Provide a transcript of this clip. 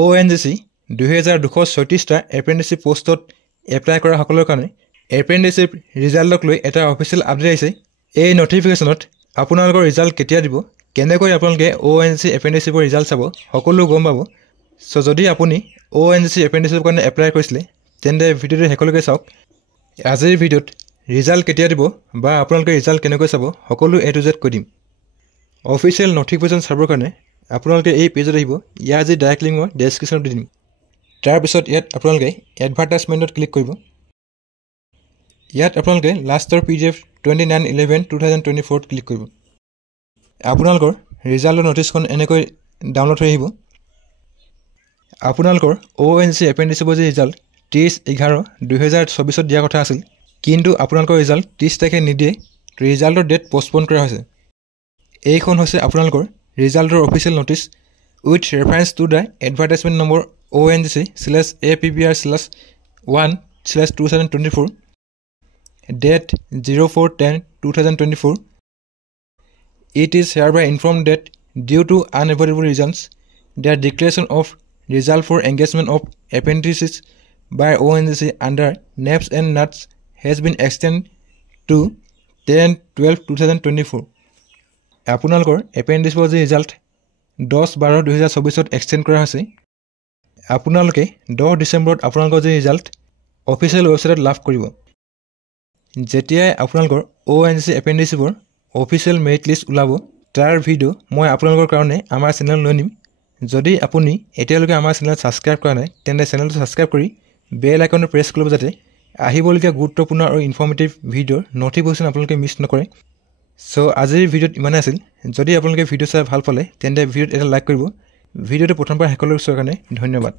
ONGC 2236টা apprenticeship পোষ্টত apply কৰা সকলৰ কাৰণে এপ্ৰেণ্টিছশ্বিপ ৰিজাল্টক লৈ এটা অফিচিয়েল আপডেট আহিছে। এই নটিফিকেশ্যনত আপোনালোকৰ ৰিজাল্ট কেতিয়া দিব, কেনেকৈ আপোনালোকে ONGC এপ্ৰেণ্টিছশ্বিপৰ ৰিজাল্ট চাব, সকলো গম পাব। সো যদি আপুনি ONGC এপ্ৰেণ্টিছশ্বিপৰ কাৰণে এপ্লাই কৰিছিলে তেন্তে ভিডিঅ'টো শেষলৈকে চাওক। আজিৰ ভিডিঅ'ত ৰিজাল্ট কেতিয়া দিব বা আপোনালোকে ৰিজাল্ট কেনেকৈ চাব সকলো A to Z কৈ দিম। অফিচিয়েল নটিফিকেশ্যন চাবৰ কাৰণে আপোনালোকে এই পেজত আহিব। ইয়াৰ যি ডাইৰেক্ট লিংক মই ডেছক্ৰিপশ্যনত দি দিম। তাৰপিছত ইয়াত আপোনালোকে এডভাৰটাইজমেণ্টত ক্লিক কৰিব। ইয়াত আপোনালোকে লাষ্টৰ PDF 29/11/2024 ক্লিক কৰিব। আপোনালোকৰ ৰিজাল্টৰ নটিছখন এনেকৈ ডাউনলোড হৈ আহিব। আপোনালোকৰ ONGC এপ্ৰেণ্টিছশ্বিপৰ যি ৰিজাল্ট 30/11/2024 দিয়া কথা আছিল, কিন্তু আপোনালোকৰ ৰিজাল্ট 30 তাৰিখে নিদিয়ে। ৰিজাল্টৰ ডেট পষ্টপন কৰা হৈছে। এইখন হৈছে আপোনালোকৰ ৰিজাল্টৰ official notice with reference to the advertisement number ONGC/APPR/1/2024 date 04/10/2024. It is hereby informed that due to unavoidable reasons, the declaration of result for engagement of apprentices by ONGC under NAPS and NUTS has been extended to 10/12/2024. আপোনালোকৰ এপ্ৰেণ্টিছৰ যি result 10/12/2024 extend কৰা হৈছে। আপোনালোকে 10 ডিচেম্বৰত আপোনালোকৰ যি result official ৱেবছাইটত লাভ কৰিব। যেতিয়াই আপোনালোকৰ ONGC এপ্ৰেণ্টিছশ্বিপৰ অফিচিয়েল মেৰিট লিষ্ট ওলাব, তাৰ ভিডিঅ' মই আপোনালোকৰ কাৰণে আমাৰ চেনেলত লৈ নিম। যদি আপুনি এতিয়ালৈকে আমাৰ চেনেলত ছাবস্ক্ৰাইব কৰা নাই তেন্তে চেনেলটো ছাবস্ক্ৰাইব কৰি বেল আইকনটো প্ৰেছ কৰিব যাতে আহিবলগীয়া গুৰুত্বপূৰ্ণ আৰু ইনফৰ্মেটিভ ভিডিঅ'ৰ নটিফিকেশ্যন আপোনালোকে মিছ নকৰে। সো আজিৰ ভিডিঅ'ত ইমানেই আছিল। যদি আপোনালোকে ভিডিঅ' চাই ভাল পালে তেন্তে ভিডিঅ'ত এটা লাইক কৰিব। ভিডিঅ'টো প্ৰথমবাৰ শেষলৈ চোৱাৰ কাৰণে ধন্যবাদ।